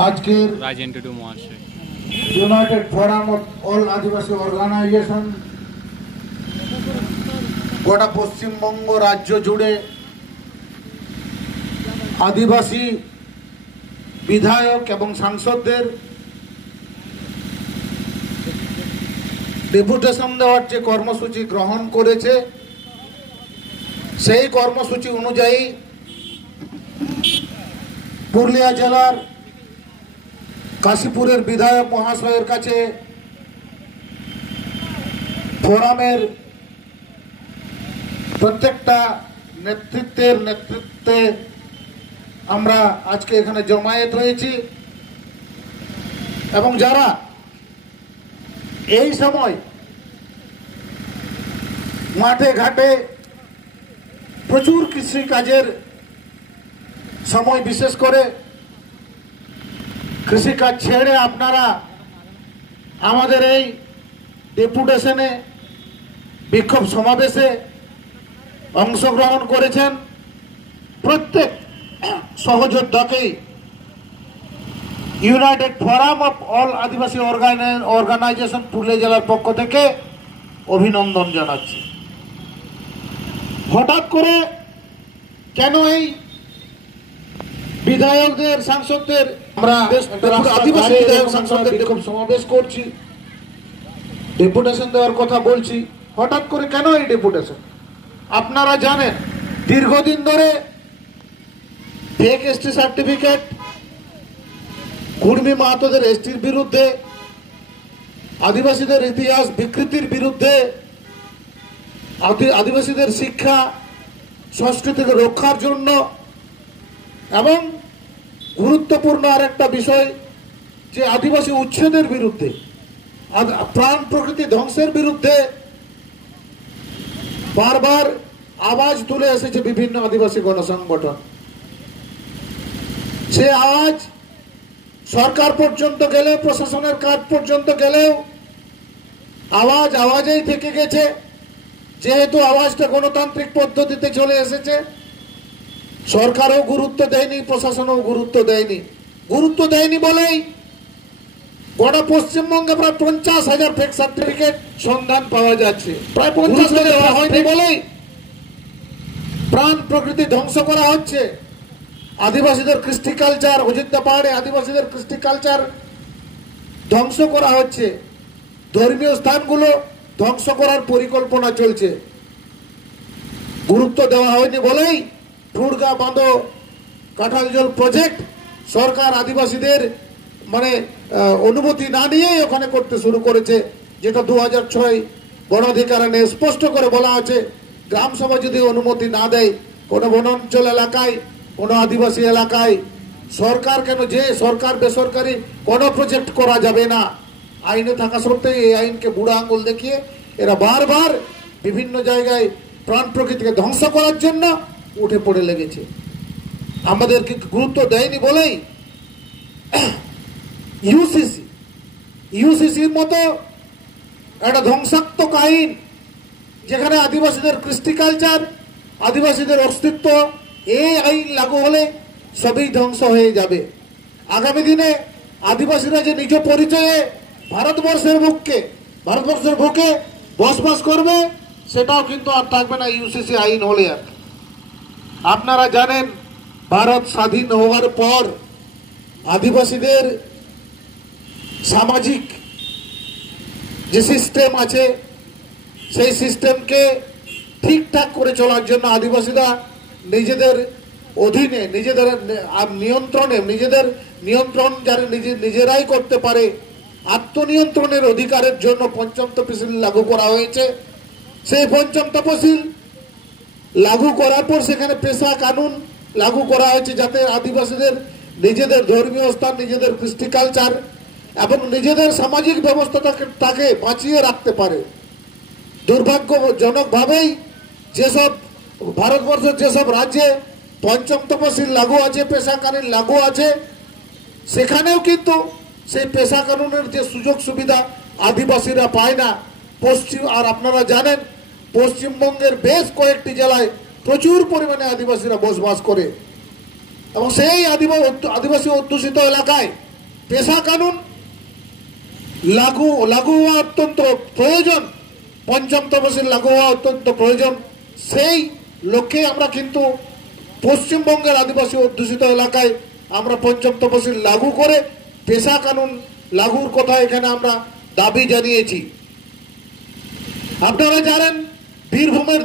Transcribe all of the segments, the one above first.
আজকের United forum of all Adivasi organisation গোটা পশ্চিমবঙ্গ রাজ্য জুড়ে আদিবাসী বিধায়ক এবং সাংসদদের ডেপুটেশন দেওয়ার যে কর্মসূচি গ্রহণ করেছে, সেই কর্মসূচি অনুযায়ী পুরুলিয়া জেলার কাশীপুরের বিধায়ক মহাশয়ের কাছে ফোরামের প্রত্যেকটা নেতৃত্বে আমরা আজকে এখানে জমায়েত হয়েছি এবং যারা এই সময় মাঠে ঘাটে প্রচুর কৃষি কাজের সময়, বিশেষ করে কৃষিকাজ ছেড়ে আপনারা আমাদের এই ডেপুটেশনে বিক্ষোভ সমাবেশে অংশগ্রহণ করেছেন। প্রত্যেক সহযোদ্ধাকেই united forum of all Adivasi organisation Purulia জেলার পক্ষ থেকে অভিনন্দন জানাচ্ছি। হঠাৎ করে কেন এই বিধায়কদের সাংসদদের আমরা আদিবাসী বিধায়ক সাংসদদের বিক্ষোভ সমাবেশ করছি, ডেপুটেশন দেওয়ার কথা বলছি, হঠাৎ করে কেন এই ডেপুটেশন? আপনারা জানেন দীর্ঘদিন ধরে ফেক এসটি সার্টিফিকেট, কুর্মী মাহাতোদের এসটির বিরুদ্ধে, আদিবাসীদের ইতিহাস বিকৃতির বিরুদ্ধে, আদিবাসীদের শিক্ষা সংস্কৃতিকে রক্ষার জন্য এবং গুরুত্বপূর্ণ আর একটা বিষয় যে আদিবাসী উচ্ছেদের বিরুদ্ধে, প্রাণ প্রকৃতি ধ্বংসের বিরুদ্ধে বারবার আওয়াজ তুলে এসেছে বিভিন্ন আদিবাসী গণসংগঠন। সে আওয়াজ সরকার পর্যন্ত গেলে, প্রশাসনের কাজ পর্যন্ত গেলেও আওয়াজেই থেকে গেছে। যেহেতু আওয়াজটা গণতান্ত্রিক পদ্ধতিতে চলে এসেছে, সরকারও গুরুত্ব দেয়নি, প্রশাসনও গুরুত্ব দেয়নি বলেই গোটা পশ্চিমবঙ্গে প্রায় 50,000 ফেক সার্টিফিকেট সন্ধান পাওয়া যাচ্ছে। প্রায় 50,000 দেওয়া হয়নি বলেই প্রাণ প্রকৃতি ধ্বংস করা হচ্ছে। আদিবাসীদের কৃষ্টি কালচার, অযোধ্যা পাহাড়ে আদিবাসীদের কৃষ্টি কালচার ধ্বংস করা হচ্ছে। ধর্মীয় স্থানগুলো ধ্বংস করার পরিকল্পনা চলছে। গুরুত্ব দেওয়া হয়নি বলেই ঠুড়গা বাঁধো কাঁঠালজল প্রজেক্ট সরকার আদিবাসীদের অনুমতি না নিয়ে ওখানে করতে শুরু করেছে, যেটা 2006 বন অধিকার আইনে স্পষ্ট করে বলা আছে গ্রাম সভা যদি অনুমতি না দেয় কোনো বনাঞ্চল এলাকায়, কোনো আদিবাসী এলাকায়, সরকার কেন, যে সরকার বেসরকারি কোনো প্রজেক্ট করা যাবে না। আইনে থাকা সত্ত্বেও এই আইনকে বুড়া আঙুল দেখিয়ে এরা বারবার বিভিন্ন জায়গায় প্রাণ প্রকৃতিকে ধ্বংস করার জন্য উঠে পড়ে লেগেছে। আমাদেরকে গুরুত্ব দেয়নি বলেই ইউসিসির মতো একটা ধ্বংসাত্মক আইন, যেখানে আদিবাসীদের কৃষ্টি কালচার, আদিবাসীদের অস্তিত্ব, এই আইন লাগু হলে সবই ধ্বংস হয়ে যাবে। আগামী দিনে আদিবাসীরা যে নিজ পরিচয়ে ভারতবর্ষের বুকে বসবাস করবে, সেটাও কিন্তু আর থাকবে না ইউসিসি আইন হলে। আর আপনারা জানেন ভারত স্বাধীন হওয়ার পর আদিবাসীদের সামাজিক যে সিস্টেম আছে, সেই সিস্টেমকে ঠিকঠাক করে চলার জন্য আদিবাসীরা নিজেদের অধীনে, নিজেদের নিয়ন্ত্রণে, নিজেদের নিয়ন্ত্রণ যারা নিজেরাই করতে পারে, আত্মনিয়ন্ত্রণের অধিকারের জন্য পঞ্চম তফসিল লাগু করা হয়েছে। সেই পঞ্চম তফসিল লাগু করার পর সেখানে পেশা কানুন লাগু করা হয়েছে, যাতে আদিবাসীদের নিজেদের ধর্মীয় স্থান, নিজেদের কৃষ্টি কালচার এবং নিজেদের সামাজিক ব্যবস্থাটাকে বাঁচিয়ে রাখতে পারে। দুর্ভাগ্যজনকভাবেই যেসব ভারতবর্ষের যেসব রাজ্যে পঞ্চম তফসিল লাগু আছে, পেশা কানুন লাগু আছে, সেখানেও কিন্তু সেই পেশা কানুনের যে সুযোগ সুবিধা আদিবাসীরা পায় না। আর আপনারা জানেন পশ্চিমবঙ্গের বেশ কয়েকটি জেলায় প্রচুর পরিমাণে আদিবাসীরা বসবাস করে। এবং সেই আদিবাসী অধ্যুষিত এলাকায় পেশা কানুন লাগু হওয়া অত্যন্ত প্রয়োজন, পঞ্চম তফসিল লাগু হওয়া অত্যন্ত প্রয়োজন। সেই লক্ষ্যে আমরা কিন্তু পশ্চিমবঙ্গের আদিবাসী অধ্যুষিত এলাকায় আমরা পঞ্চম তফসিল লাগু করে পেশা কানুন লাগুর কথা এখানে আমরা দাবি জানিয়েছি। আপনারা জানেন বীরভূমের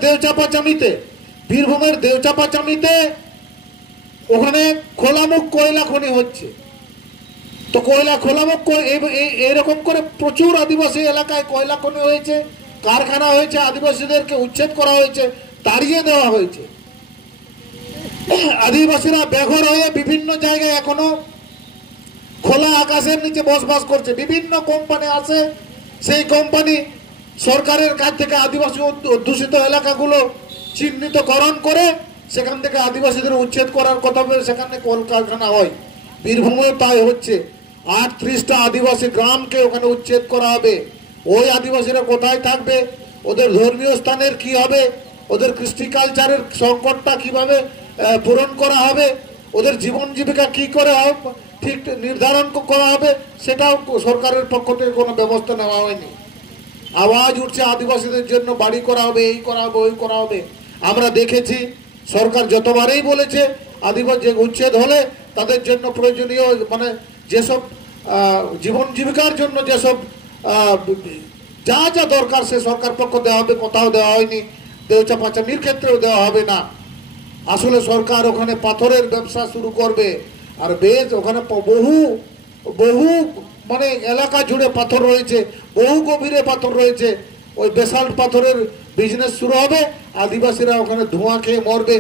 দেওচাপাচামিতে ওখানে খোলামুখ কয়লা খনি হচ্ছে। তো কয়লা খোলামুখ এরকম করে প্রচুর আদিবাসী এলাকায় কয়লা খনি হয়েছে, কারখানা হয়েছে, আদিবাসীদেরকে উচ্ছেদ করা হয়েছে, তাড়িয়ে দেওয়া হয়েছে। আদিবাসীরা বেঘর হয়ে বিভিন্ন জায়গায় এখনো খোলা আকাশের নিচে বসবাস করছে। বিভিন্ন কোম্পানি আছে, সেই কোম্পানি সরকারের কাছ থেকে আদিবাসী অধ্যুষিত এলাকাগুলো চিহ্নিতকরণ করে সেখান থেকে আদিবাসীদের উচ্ছেদ করার কথা বলে সেখানে কলকারখানা হয়। বীরভূমেও তাই হচ্ছে। 38টা আদিবাসী গ্রামকে ওখানে উচ্ছেদ করা হবে। ওই আদিবাসীরা কোথায় থাকবে, ওদের ধর্মীয় স্থানের কি হবে, ওদের কৃষ্টি কালচারের সংকটটা কিভাবে পূরণ করা হবে, ওদের জীবন জীবিকা কি করে ঠিক নির্ধারণ করা হবে, সেটাও সরকারের পক্ষ থেকে কোনো ব্যবস্থা নেওয়া হয়নি। আওয়াজ উঠছে আদিবাসীদের জন্য বাড়ি করা হবে, এই করা হবে, ওই করা হবে। আমরা দেখেছি সরকার যতবারই বলেছে আদিবাসী উচ্ছেদ হলে তাদের জন্য প্রয়োজনীয় মানে যেসব জীবন জীবিকার জন্য যেসব যা যা দরকার সে সরকার পক্ষ দেওয়া হবে, কোথাও দেওয়া হয়নি। দেওচাপাচামির ক্ষেত্রেও দেওয়া হবে না। আসলে সরকার ওখানে পাথরের ব্যবসা শুরু করবে, আর বেশ ওখানে বহু মানে এলাকা জুড়ে পাথর রয়েছে, বহু গভীরে পাথর রয়েছে। ওই বেসাল্ট পাথরের বিজনেস শুরু হবে, আদিবাসীরা ওখানে ধোঁয়া খেয়ে মরবে,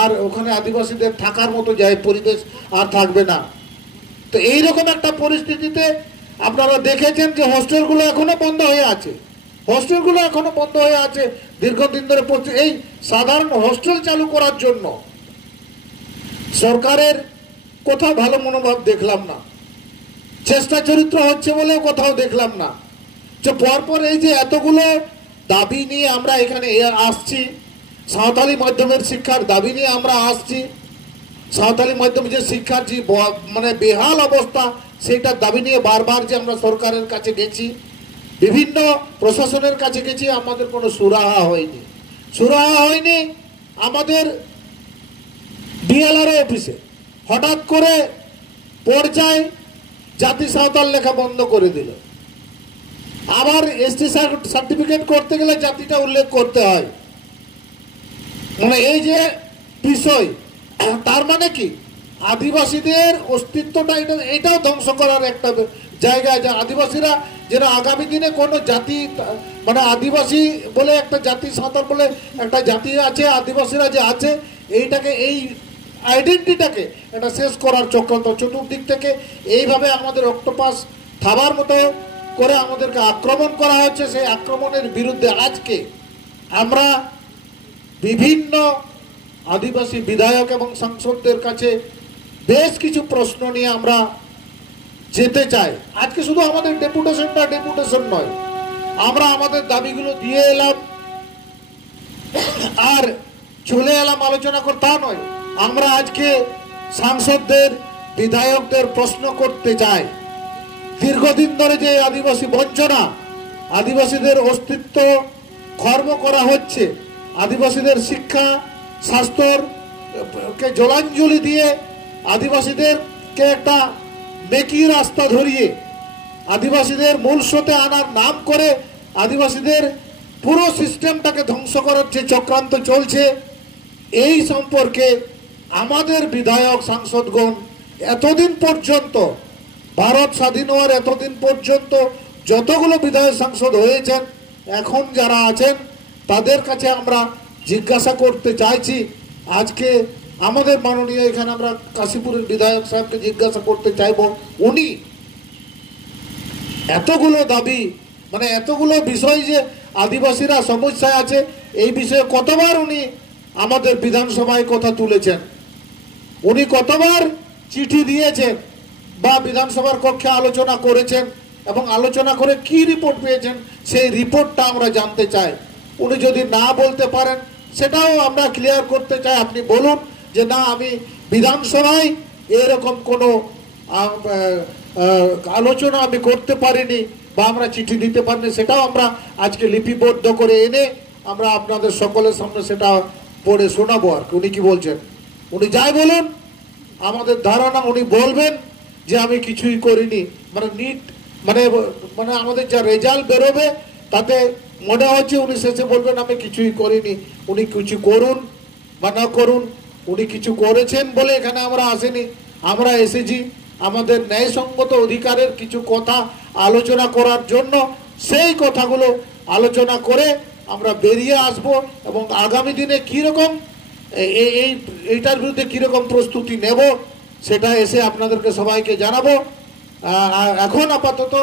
আর ওখানে আদিবাসীদের থাকার মতো যায় পরিবেশ আর থাকবে না। তো এইরকম একটা পরিস্থিতিতে আপনারা দেখেছেন যে হোস্টেলগুলো এখনো বন্ধ হয়ে আছে। দীর্ঘদিন ধরে এই সাধারণ হোস্টেল চালু করার জন্য সরকারের কোথাও ভালো মনোভাব দেখলাম না, চেষ্টা চরিত্র হচ্ছে বলেও কোথাও দেখলাম না। যে পরপর এই যে এতগুলো দাবি নিয়ে আমরা এখানে আসছি, সাঁওতালি মাধ্যমের শিক্ষার দাবি নিয়ে আমরা আসছি, সাঁওতালি মাধ্যমে যে শিক্ষার যে মানে বেহাল অবস্থা সেইটার দাবি নিয়ে বারবার যে আমরা সরকারের কাছে গেছি, বিভিন্ন প্রশাসনের কাছে গেছি, আমাদের কোনো সুরাহা হয়নি। আমাদের বিএলআরও অফিসে হঠাৎ করে পর্যায় জাতি সাঁওতাল লেখা বন্ধ করে দিল। আবার এসটি সার্টিফিকেট করতে গেলে জাতিটা উল্লেখ করতে হয়। মানে এই যে বিষয়, তার মানে কি আদিবাসীদের অস্তিত্বটা এটাও ধ্বংস করার একটা জায়গা। যে আদিবাসীরা যেন আগামী দিনে কোনো জাতি মানে আদিবাসী বলে একটা জাতি, সাঁওতাল বলে একটা জাতি আছে, আদিবাসীরা যে আছে এইটাকে এই আইডেন্টিটাকে এটা শেষ করার চক্রান্ত চতুর্দিক থেকে এইভাবে আমাদের অক্টোপাস থাবার মতো করে আমাদেরকে আক্রমণ করা হচ্ছে। সেই আক্রমণের বিরুদ্ধে আজকে আমরা বিভিন্ন আদিবাসী বিধায়ক এবং সাংসদদের কাছে বেশ কিছু প্রশ্ন নিয়ে আমরা যেতে চাই। আজকে শুধু আমাদের ডেপুটেশন নয়, আমরা আমাদের দাবিগুলো দিয়ে এলাম আর চলে এলাম আলোচনা করে তা নয়। আমরা আজকে সাংসদদের বিধায়কদের প্রশ্ন করতে চাই, দীর্ঘদিন ধরে যে আদিবাসী বঞ্চনা, আদিবাসীদের অস্তিত্ব খর্ব করা হচ্ছে, আদিবাসীদের শিক্ষা স্বাস্থ্যকে জলাঞ্জলি দিয়ে আদিবাসীদেরকে একটা নেকি রাস্তা ধরিয়ে আদিবাসীদের মূল স্রোতে আনার নাম করে আদিবাসীদের পুরো সিস্টেমটাকে ধ্বংস করার যে চক্রান্ত চলছে, এই সম্পর্কে আমাদের বিধায়ক সাংসদগণ এতদিন পর্যন্ত, ভারত স্বাধীন হওয়ার এতদিন পর্যন্ত যতগুলো বিধায়ক সাংসদ হয়েছেন, এখন যারা আছেন তাদের কাছে আমরা জিজ্ঞাসা করতে চাইছি। আজকে আমাদের মাননীয় এখানে আমরা কাশীপুরের বিধায়ক সাহেবকে জিজ্ঞাসা করতে চাইব, উনি এতগুলো দাবি মানে এতগুলো বিষয় যে আদিবাসীরা সমস্যায় আছে, এই বিষয়ে কতবার উনি আমাদের বিধানসভায় কথা তুলেছেন, উনি কতবার চিঠি দিয়েছেন বা বিধানসভার কক্ষে আলোচনা করেছেন, এবং আলোচনা করে কি রিপোর্ট পেয়েছেন সেই রিপোর্টটা আমরা জানতে চাই। উনি যদি না বলতে পারেন সেটাও আমরা ক্লিয়ার করতে চাই। আপনি বলুন যে না, আমি বিধানসভায় এরকম কোনো আলোচনা আমি করতে পারিনি বা আমরা চিঠি দিতে পারিনি, সেটাও আমরা আজকে লিপিবদ্ধ করে এনে আমরা আপনাদের সকলের সামনে সেটা পড়ে শোনাবো। আর উনি কি বলছেন, উনি যাই বলুন, আমাদের ধারণা উনি বলবেন যে আমি কিছুই করিনি, মানে নিট মানে মানে আমাদের যা রেজাল্ট বেরোবে তাতে মনে হচ্ছে উনি শেষে বলবেন আমি কিছুই করিনি। উনি কিছু করুন বা না করুন, উনি কিছু করেছেন বলে এখানে আমরা আসিনি, আমরা এসেছি আমাদের ন্যায়সঙ্গত অধিকারের কিছু কথা আলোচনা করার জন্য। সেই কথাগুলো আলোচনা করে আমরা বেরিয়ে আসব এবং আগামী দিনে কীরকম এইটার বিরুদ্ধে কীরকম প্রস্তুতি নেব সেটা এসে আপনাদেরকে সবাইকে জানাবো। এখন আপাতত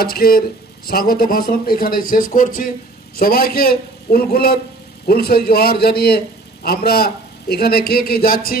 আজকের স্বাগত ভাষণ এখানে শেষ করছি। সবাইকে উলগুলন হুলসই জোহার জানিয়ে আমরা এখানে কে কে যাচ্ছি